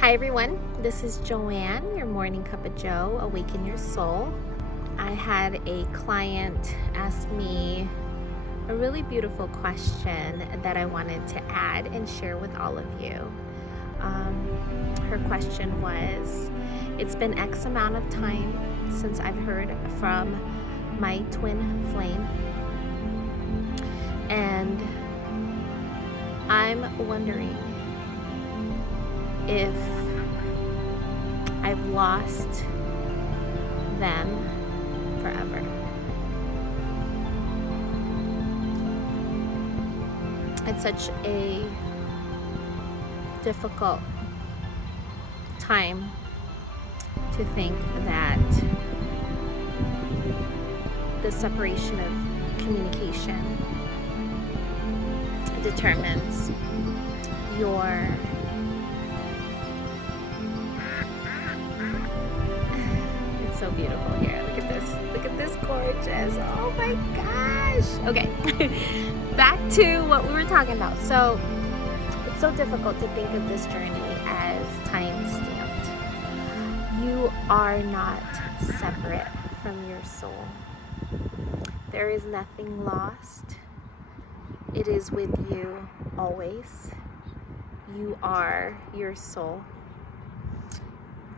Hi everyone, this is Joanne, your morning cup of Joe, Awaken Your Soul. I had a client ask me a really beautiful question that I wanted to add and share with all of you. Her question was, it's been X amount of time since I've heard from my twin flame, and I'm wondering if I've lost them forever. It's such a difficult time to think that the separation of communication determines your so beautiful here. Look at this gorgeous. Oh my gosh. Okay. Back to what we were talking about. So it's so difficult to think of this journey as time stamped. You are not separate from your soul. There is nothing lost. It is with you always. You are your soul.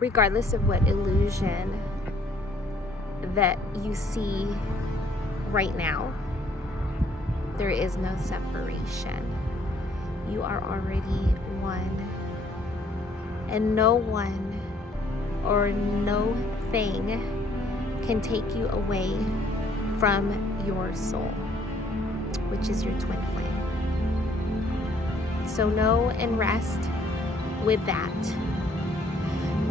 Regardless of what illusion that you see right now, there is no separation. You are already one. And no one or no thing can take you away from your soul, which is your twin flame. So know and rest with that.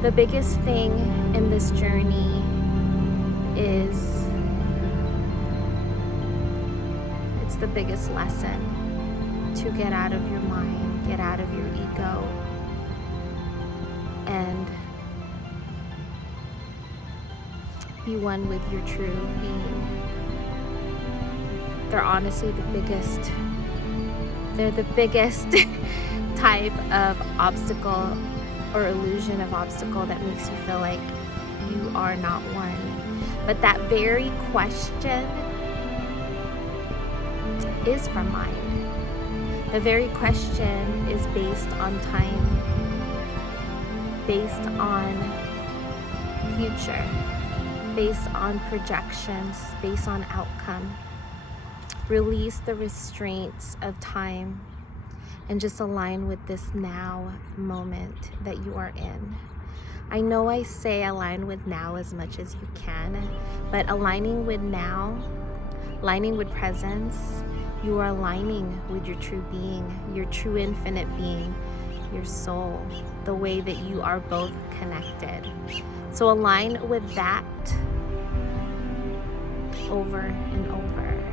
The biggest thing in this journey is, it's the biggest lesson to get out of your mind, get out of your ego, and be one with your true being. They're honestly they're the biggest type of obstacle or illusion of obstacle that makes you feel like you are not one. But that very question is from mind. The very question is based on time, based on future, based on projections, based on outcome. Release the restraints of time and just align with this now moment that you are in. I know I say align with now as much as you can, but aligning with now, aligning with presence, you are aligning with your true being, your true infinite being, your soul, the way that you are both connected. So align with that over and over.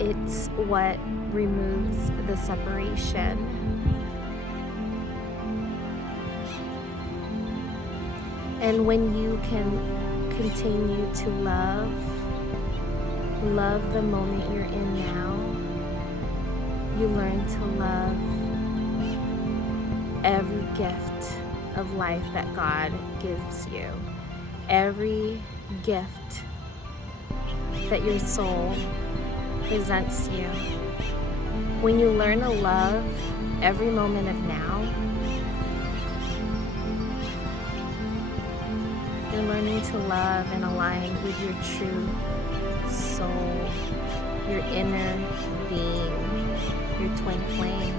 It's what removes the separation. And when you can continue to love the moment you're in now, you learn to love every gift of life that God gives you. Every gift that your soul presents you. When you learn to love every moment of now, you're learning to love and align with your true soul, your inner being, your twin flame.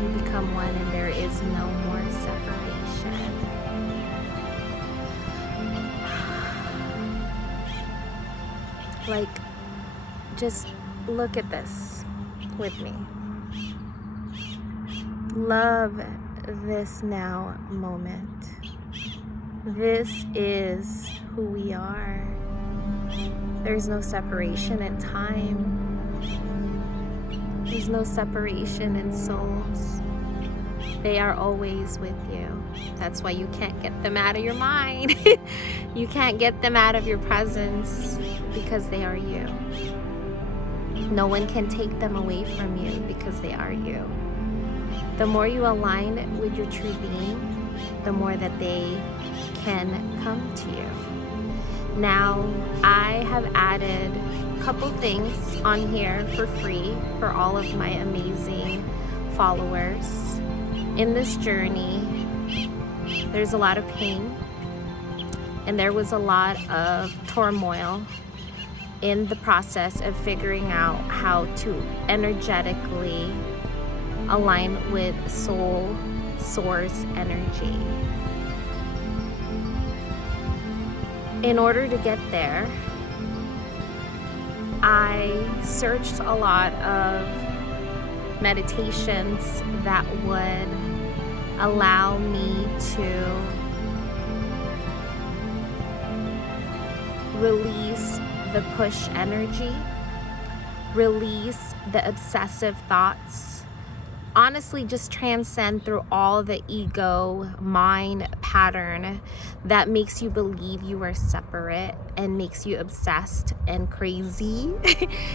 You become one and there is no more separation. Like, just look at this with me. Love this now moment. This is who we are. There's no separation in time. There's no separation in souls. They are always with you. That's why you can't get them out of your mind. You can't get them out of your presence because they are you. No one can take them away from you because they are you. The more you align with your true being, the more that they can come to you. Now, I have added a couple things on here for free for all of my amazing followers. In this journey, there's a lot of pain, and there was a lot of turmoil in the process of figuring out how to energetically align with soul source energy. In order to get there, I searched a lot of meditations that would allow me to release the push energy, release the obsessive thoughts, honestly just transcend through all the ego mind pattern that makes you believe you are separate and makes you obsessed and crazy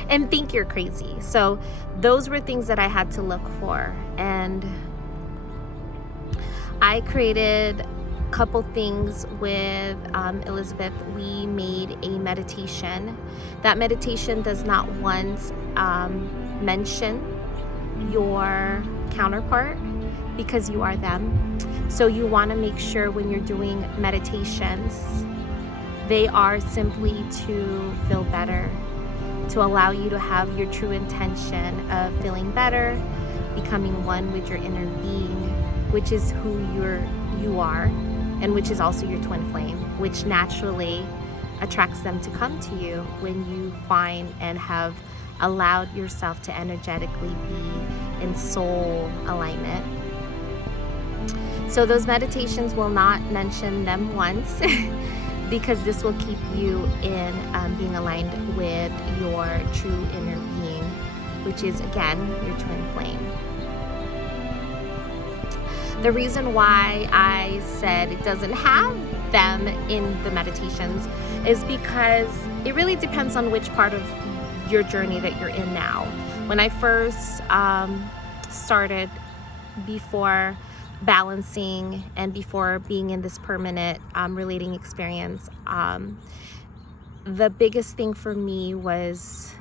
and think you're crazy. So those were things that I had to look for, and I created a couple things with Elizabeth. We made a meditation. That meditation does not once mention your counterpart, because you are them. So you want to make sure when you're doing meditations, they are simply to feel better, to allow you to have your true intention of feeling better, becoming one with your inner being, which is who you are, and which is also your twin flame, which naturally attracts them to come to you when you find and have allowed yourself to energetically be in soul alignment. So those meditations will not mention them once because this will keep you in being aligned with your true inner being, which is again your twin flame. The reason why I said it doesn't have them in the meditations is because it really depends on which part of your journey that you're in now. When I first started, before balancing and before being in this permanent relating experience, the biggest thing for me was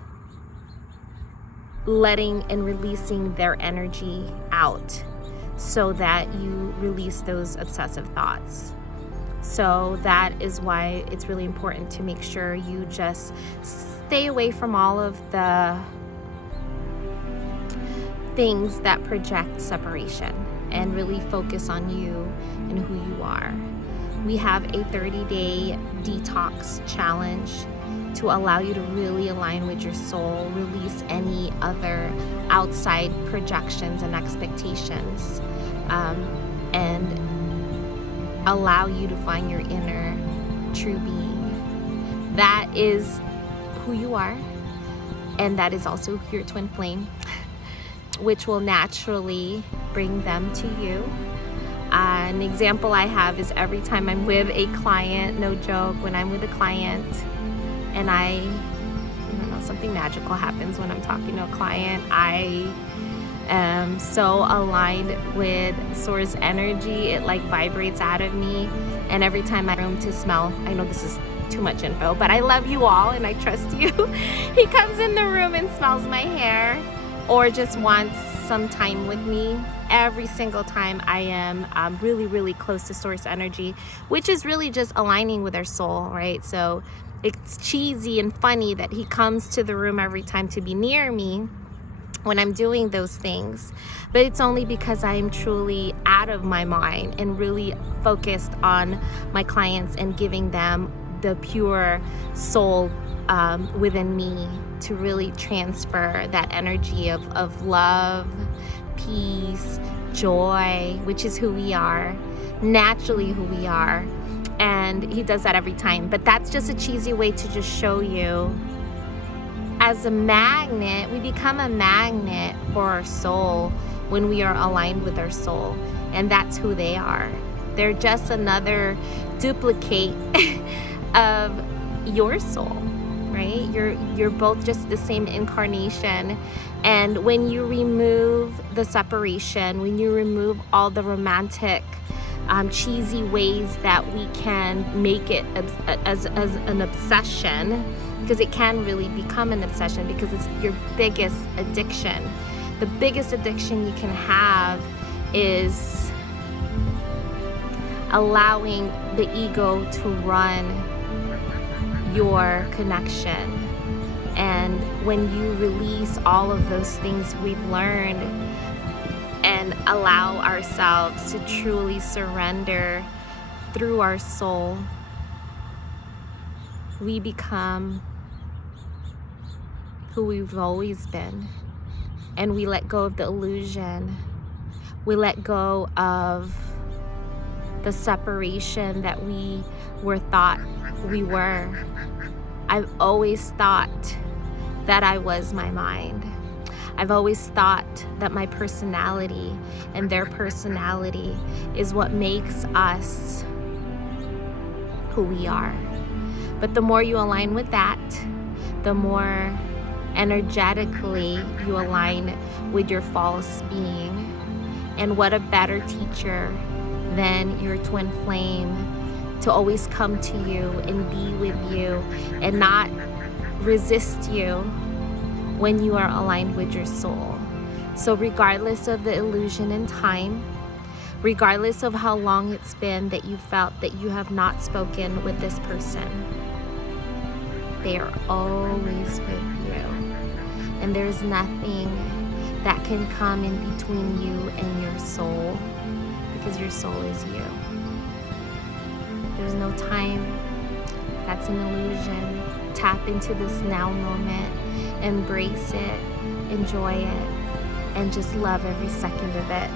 letting and releasing their energy out so that you release those obsessive thoughts. So that is why it's really important to make sure you just stay away from all of the things that project separation and really focus on you and who you are. We have a 30-day detox challenge to allow you to really align with your soul, release any other outside projections and expectations, and allow you to find your inner true being. That is who you are, and that is also your twin flame, which will naturally bring them to you. An example I have is every time I'm with a client, no joke, when I'm with a client and I don't know, something magical happens when I'm talking to a client. I am so aligned with source energy, it like vibrates out of me. And every time I room to smell, I know this is too much info, but I love you all and I trust you. He comes in the room and smells my hair or just wants some time with me. Every single time I am really, really close to source energy, which is really just aligning with our soul, right? So it's cheesy and funny that he comes to the room every time to be near me when I'm doing those things, but it's only because I am truly out of my mind and really focused on my clients and giving them the pure soul within me to really transfer that energy of love, peace, joy, which is who we are, naturally who we are. And he does that every time. But that's just a cheesy way to just show you, as a magnet, we become a magnet for our soul when we are aligned with our soul. And that's who they are. They're just another duplicate of your soul, right? You're both just the same incarnation. And when you remove the the separation, when you remove all the romantic, cheesy ways that we can make it as an obsession, because it can really become an obsession because it's your biggest addiction. The biggest addiction you can have is allowing the ego to run your connection. And when you release all of those things we've learned and allow ourselves to truly surrender through our soul, we become who we've always been. And we let go of the illusion. We let go of the separation that we were thought we were. I've always thought that I was my mind. I've always thought that my personality and their personality is what makes us who we are. But the more you align with that, the more energetically you align with your false being. And what a better teacher than your twin flame to always come to you and be with you and not resist you when you are aligned with your soul. So regardless of the illusion in time, regardless of how long it's been that you felt that you have not spoken with this person, they are always with you. And there's nothing that can come in between you and your soul, because your soul is you. There's no time. That's an illusion. Tap into this now moment, embrace it, enjoy it, and just love every second of it.